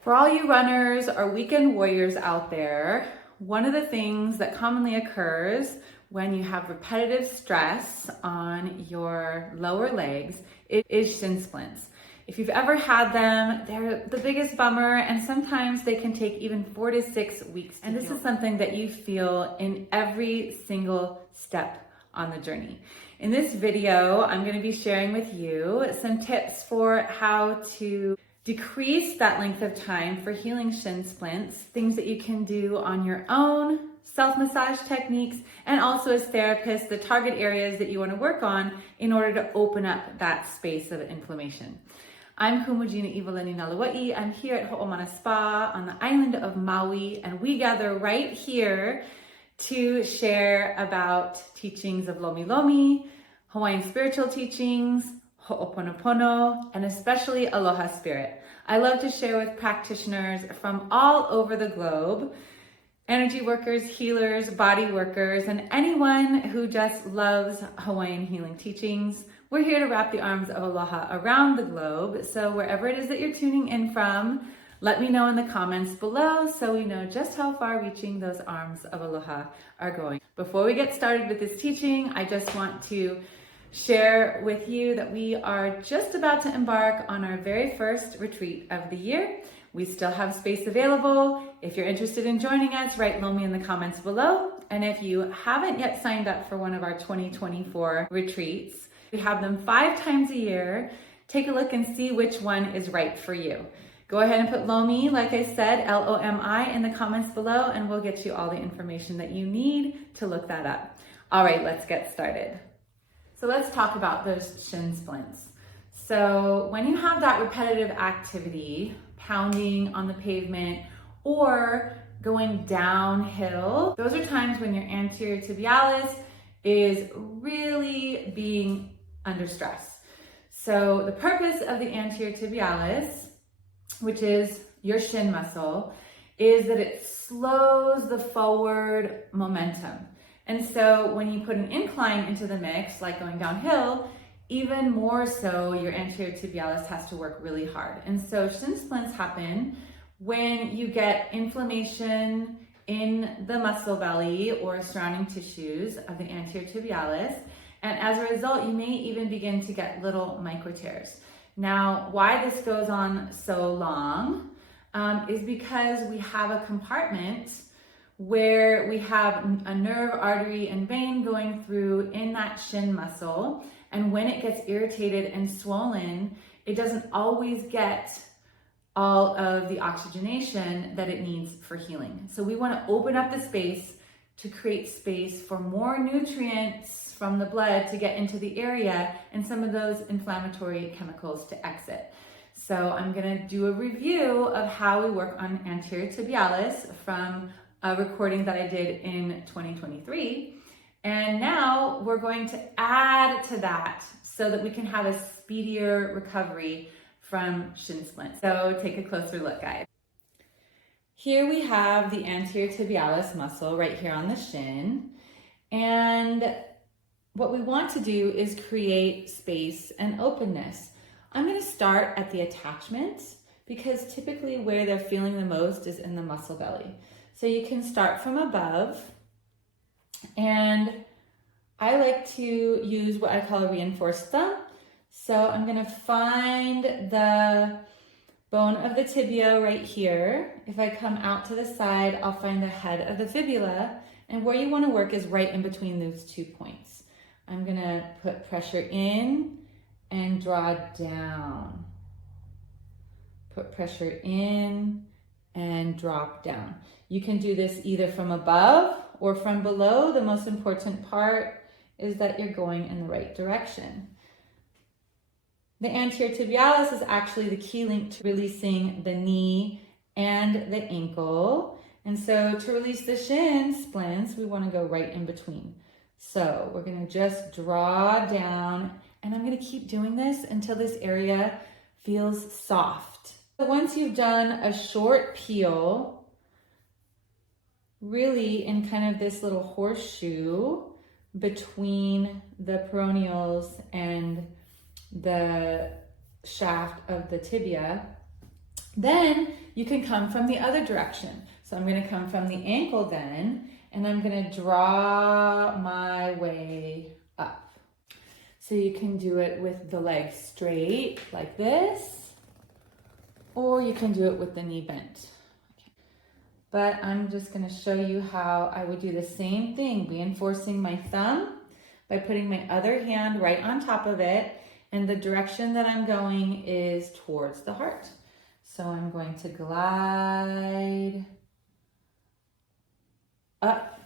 For all you runners or weekend warriors out there, one of the things that commonly occurs when you have repetitive stress on your lower legs is shin splints. If you've ever had them, they're the biggest bummer, and sometimes they can take even 4 to 6 weeks. And this is something that you feel in every single step on the journey. In this video, I'm going to be sharing with you some tips for how to decrease that length of time for healing shin splints, things that you can do on your own, self-massage techniques, and also as therapists, the target areas that you want to work on in order to open up that space of inflammation. I'm Jeana Iwalani Naluai. I'm here at Ho'omana Spa on the island of Maui, and we gather right here to share about teachings of Lomi Lomi, Hawaiian spiritual teachings, Ho'oponopono, and especially Aloha Spirit. I love to share with practitioners from all over the globe, energy workers, healers, body workers, and anyone who just loves Hawaiian healing teachings. We're here to wrap the arms of Aloha around the globe. So wherever it is that you're tuning in from, let me know in the comments below so we know just how far reaching those arms of Aloha are going. Before we get started with this teaching, I just want to share with you that we are just about to embark on our very first retreat of the year. We still have space available. If you're interested in joining us, write Lomi in the comments below. And if you haven't yet signed up for one of our 2024 retreats, we have them 5 times a year. Take a look and see which one is right for you. Go ahead and put Lomi, like I said, L-O-M-I, in the comments below, and we'll get you all the information that you need to look that up. All right, let's get started. So let's talk about those shin splints. So when you have that repetitive activity, pounding on the pavement or going downhill, those are times when your anterior tibialis is really being under stress. So the purpose of the anterior tibialis, which is your shin muscle, is that it slows the forward momentum. And so when you put an incline into the mix, like going downhill, even more so, your anterior tibialis has to work really hard. And so shin splints happen when you get inflammation in the muscle belly or surrounding tissues of the anterior tibialis. And as a result, you may even begin to get little micro tears. Now, why this goes on so long is because we have a compartment where we have a nerve, artery, and vein going through in that shin muscle. And when it gets irritated and swollen, it doesn't always get all of the oxygenation that it needs for healing. So we want to open up the space to create space for more nutrients from the blood to get into the area and some of those inflammatory chemicals to exit. So I'm going to do a review of how we work on anterior tibialis from a recording that I did in 2023. And now we're going to add to that so that we can have a speedier recovery from shin splints. So take a closer look, guys. Here we have the anterior tibialis muscle right here on the shin. And what we want to do is create space and openness. I'm going to start at the attachment because typically where they're feeling the most is in the muscle belly. So you can start from above, and I like to use what I call a reinforced thumb. So I'm going to find the bone of the tibia right here. If I come out to the side, I'll find the head of the fibula, and where you want to work is right in between those 2 points. I'm going to put pressure in and draw down. Put pressure in and drop down. You can do this either from above or from below. The most important part is that you're going in the right direction. The anterior tibialis is actually the key link to releasing the knee and the ankle. And so to release the shin splints, we want to go right in between. So we're going to just draw down, and I'm going to keep doing this until this area feels soft. So once you've done a short peel, really in kind of this little horseshoe between the peroneals and the shaft of the tibia, Then you can come from the other direction. So I'm going to come from the ankle then, and I'm going to draw my way up. So you can do it with the leg straight like this, or you can do it with the knee bent. Okay. But I'm just going to show you how I would do the same thing, reinforcing my thumb by putting my other hand right on top of it, and the direction that I'm going is towards the heart. So I'm going to glide up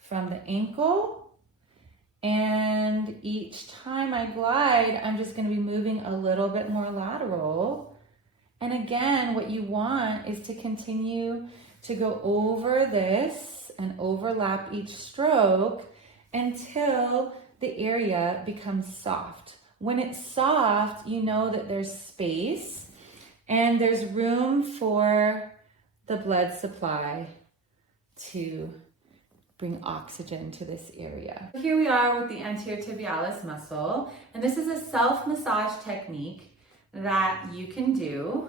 from the ankle, and each time I glide, I'm just going to be moving a little bit more lateral. And again, what you want is to continue to go over this and overlap each stroke until the area becomes soft. When it's soft, you know that there's space and there's room for the blood supply to bring oxygen to this area. Here we are with the anterior tibialis muscle, and this is a self-massage technique that you can do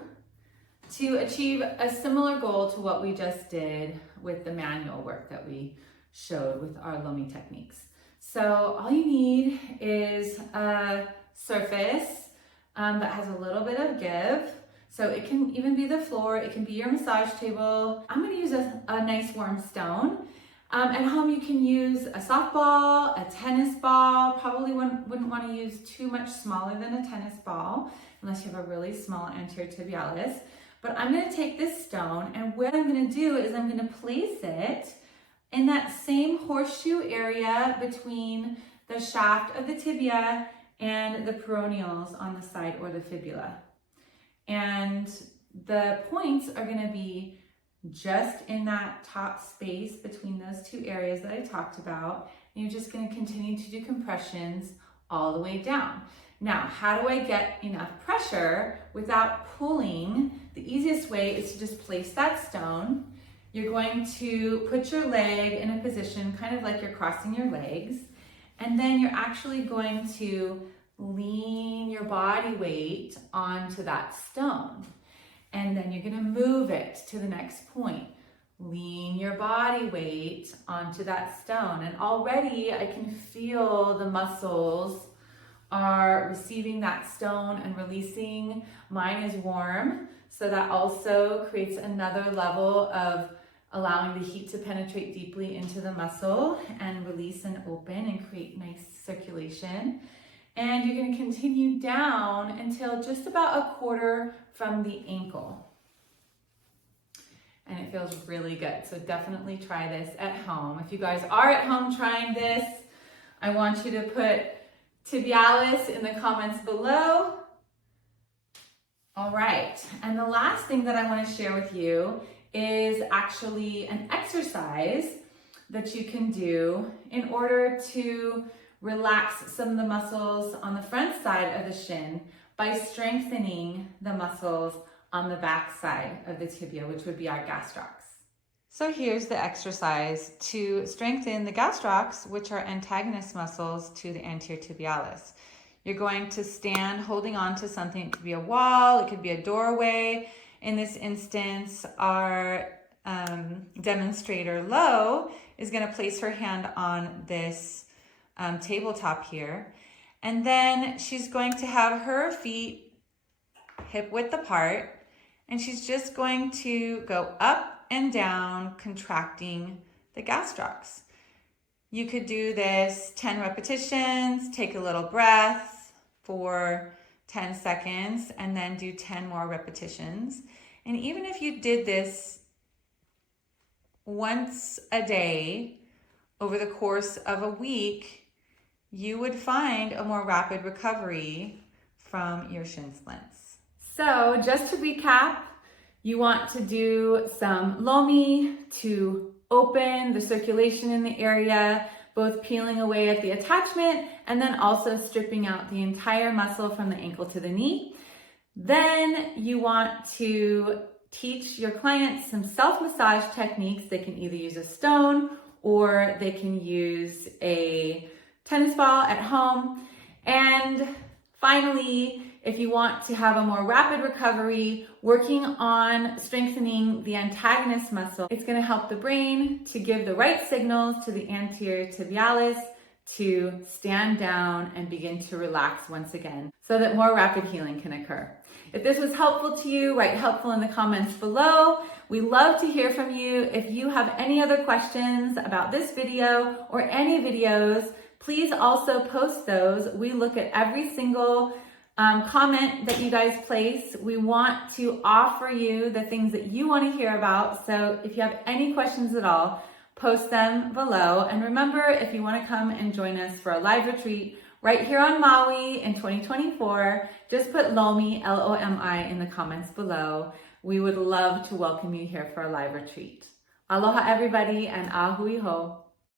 to achieve a similar goal to what we just did with the manual work that we showed with our Lomi techniques. So all you need is a surface that has a little bit of give. So it can even be the floor, it can be your massage table. I'm gonna use a nice warm stone. At home you can use a softball, a tennis ball. Probably wouldn't wanna use too much smaller than a tennis ball unless you have a really small anterior tibialis. But I'm gonna take this stone, and what I'm gonna do is I'm gonna place it in that same horseshoe area between the shaft of the tibia and the peroneals on the side, or the fibula. And the points are gonna be just in that top space between those two areas that I talked about. And you're just gonna continue to do compressions all the way down. Now, how do I get enough pressure without pulling? The easiest way is to just place that stone. You're going to put your leg in a position kind of like you're crossing your legs, and then you're actually going to lean your body weight onto that stone. And then you're gonna move it to the next point. Lean your body weight onto that stone. And already I can feel the muscles are receiving that stone and releasing. Mine is warm, so that also creates another level of allowing the heat to penetrate deeply into the muscle and release and open and create nice circulation. And you're going to continue down until just about a quarter from the ankle. And it feels really good. So definitely try this at home. If you guys are at home trying this, I want you to put tibialis in the comments below. All right. And the last thing that I want to share with you is actually an exercise that you can do in order to relax some of the muscles on the front side of the shin by strengthening the muscles on the back side of the tibia, which would be our gastrocs. So here's the exercise to strengthen the gastrocs, which are antagonist muscles to the anterior tibialis. You're going to stand holding on to something. It could be a wall, it could be a doorway. In this instance, our demonstrator, Lo, is going to place her hand on this tabletop here. And then she's going to have her feet hip width apart, and she's just going to go up and down, contracting the gastrocs. You could do this 10 repetitions, take a little breath for 10 seconds, and then do 10 more repetitions. And even if you did this once a day over the course of a week, you would find a more rapid recovery from your shin splints. So just to recap, you want to do some Lomi to open the circulation in the area, both peeling away at the attachment and then also stripping out the entire muscle from the ankle to the knee. Then you want to teach your clients some self-massage techniques. They can either use a stone or they can use a tennis ball at home. And finally, if you want to have a more rapid recovery, working on strengthening the antagonist muscle, it's going to help the brain to give the right signals to the anterior tibialis to stand down and begin to relax once again so that more rapid healing can occur. If this was helpful to you, write helpful in the comments below. We love to hear from you. If you have any other questions about this video or any videos, please also post those. We look at every single comment that you guys place. We want to offer you the things that you want to hear about. So if you have any questions at all, post them below. And remember, if you want to come and join us for a live retreat right here on Maui in 2024, just put Lomi, L-O-M-I, in the comments below. We would love to welcome you here for a live retreat. Aloha everybody, and a hui hou.